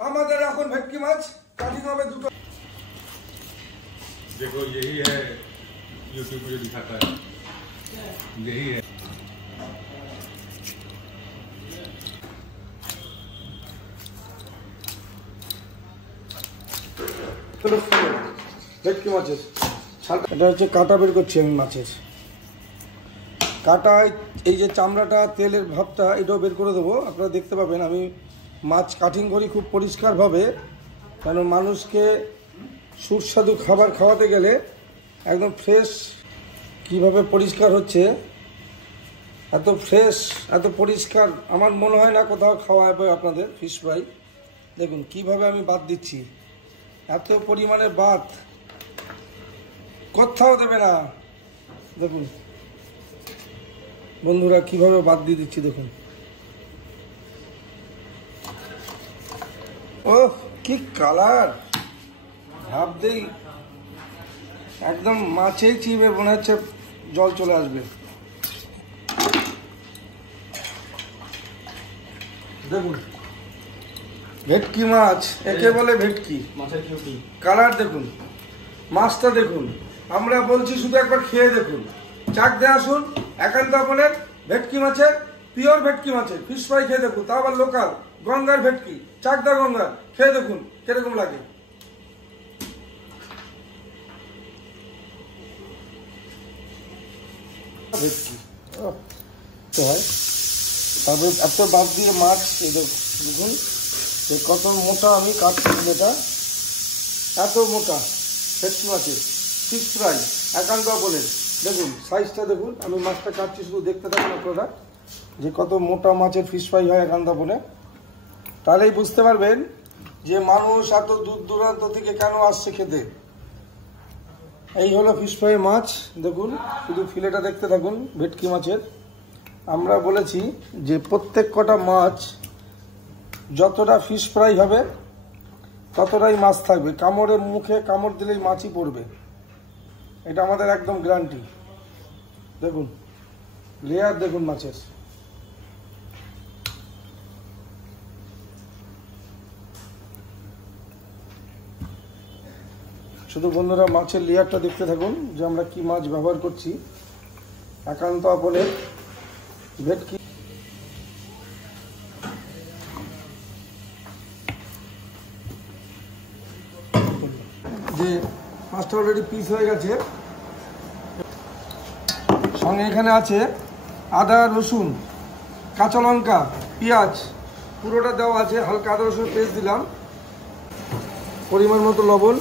আমাদের এখন ভেটকি মাছ কাটিং হবে দুটো। देखो यही है यूट्यूब पे जो दिखाता है, यही है। ভেটকি মাছের এটা হচ্ছে কাটা বের করছি আমি মাছের কাটা। এই যে চামড়াটা তেলের ভাবটা এটাও বের করে দেবো। আপনারা দেখতে পাবেন আমি মাছ কাটিং করি খুব পরিষ্কারভাবে, কারণ মানুষকে সুস্বাদু খাবার খাওয়াতে গেলে একদম ফ্রেশ কিভাবে পরিষ্কার হচ্ছে, এত ফ্রেশ এত পরিষ্কার আমার মনে হয় না কোথাও খাওয়া হবে আপনাদের ফিশ ফ্রাই। দেখুন কিভাবে আমি বাদ দিচ্ছি, এত পরিমাণে বাদ কোথাও দেবে না। দেখুন বন্ধুরা কিভাবে বাদ দিয়ে দিচ্ছি, দেখুন ও কি কালার, ভাবতেই একদম মাছেই চিবে মনে হচ্ছে জল চলে আসবে। দেখুন ভেটকি মাছ, একে বলে ভেটকি মাছের কিউটি। কালার দেখুন, মাছটা দেখুন। আমরা বলছি শুধু একবার খেয়ে দেখুন, চাক দিয়ে আসুন একান্ত আপনের ভেটকি মাছের, পিওর ভেটকি মাছের ফিশ ফ্রাই খেয়ে দেখুন, তা আবার লোকাল গঙ্গার ভেটকি, চাকদা গঙ্গার। খেয়ে দেখুন কিরকম লাগে। ভেটকি হয় তারপরে এত বাদ দিয়ে মাছ এই দেখুন কত মোটা আমি কাটছি, এটা এত মোটা ভেটকি মাছের ফিশ ফ্রাই একান্ত আপনের। দেখুন সাইজটা দেখুন, আমি মাছটা কাটছি শুধু দেখতে থাকুন আপনারা যে কত মোটা মাছের ফিশ ফ্রাই হয় একান্ত আপনে। তাহলেই বুঝতে পারবেন যে মানুষ এত দূর দূরান্ত থেকে কেন আসছে খেতে। এই হলো ফিশ ফ্রাই মাছ, দেখুন শুধু ফিলেটা দেখতে থাকুন ভেটকি মাছের। আমরা বলেছি যে প্রত্যেক কটা মাছ যতটা ফিশ ফ্রাই হবে ততটাই মাছ থাকবে, কামড়ের মুখে কামড় দিলেই মাছই পড়বে, এটা আমাদের একদম গ্যারান্টি। দেখুন লেয়ার দেখুন মাছের, শুধু বন্ধুরা মাছের লেয়ারটা দেখতে থাকুন যে আমরা কি মাছ ব্যবহার করছি। একান্ত আপনের ভেটকি। যে মাছটা অলরেডি পিস হয়ে গেছে, সঙ্গে এখানে আছে আদা রসুন কাঁচা লঙ্কা পেঁয়াজ পুরোটা দেওয়া আছে, হালকা আদা রসুন পেস্ট দিলাম, পরিমাণ মতো লবণ,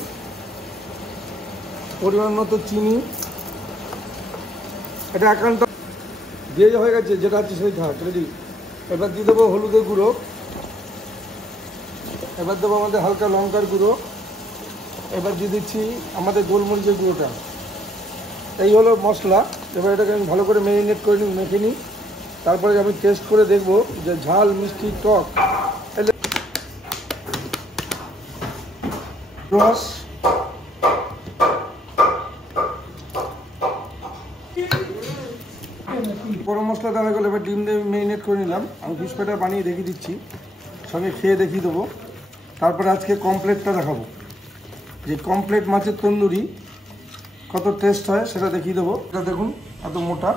পরিমাণ মতো চিনি। এটা একান্ত দিয়ে হয়ে গেছে, যেটা আছে সেই থাক রেডি। এবার দিয়ে দেবো হলুদের গুঁড়ো, এবার দেবো আমাদের হালকা লঙ্কার গুঁড়ো, এবার দিয়ে দিচ্ছি আমাদের গোলমরিচের গুঁড়োটা। এই হলো মশলা। এবার এটাকে আমি ভালো করে ম্যারিনেট করে নিই, মেখে নিই। তারপরে আমি টেস্ট করে দেখব যে ঝাল মিষ্টি টক রস। গরম মশলা দেওয়া হয়ে গেলে এবার ডিম দিয়ে ম্যারিনেট করে নিলাম। আমি ফিশ ফ্রাইটা বানিয়ে দেখিয়ে দিচ্ছি, সঙ্গে খেয়ে দেখিয়ে দেবো। তারপরে আজকে কমপ্লেটটা দেখাবো, যে কমপ্লেট মাছের তন্দুরি কত টেস্ট হয় সেটা দেখিয়ে দেবো। এটা দেখুন এত মোটা,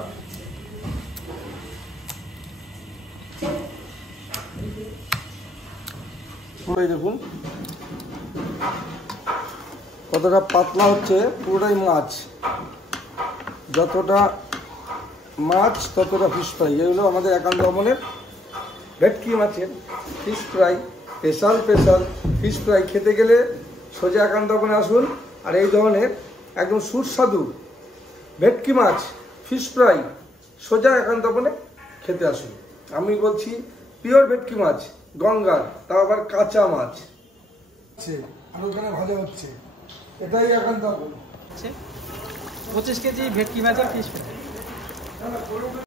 পুরোই দেখুন কতটা পাতলা হচ্ছে, পুরোটাই মাছ। যতটা মাছ ততটা ফিশ ফ্রাই। এগুলো আমাদের একান্ত আপনের ভেটকি মাছের fish fry, special fish fry. খেতে গেলে সোজা একান্ত আপনে আসুন, আর এই ধরনের একদম সুস্বাদু ভেটকি মাছ ফিশ ফ্রাই সোজা একান্ত আপনে খেতে আসুন। আমি বলছি পিওর ভেটকি মাছ গঙ্গার, তাও আবার কাঁচা মাছ আর ওখানে ভাজা হচ্ছে, এটাই একান্ত আপন। 25 কেজি ভেটকি মাছের ফিশ ফ্রাই।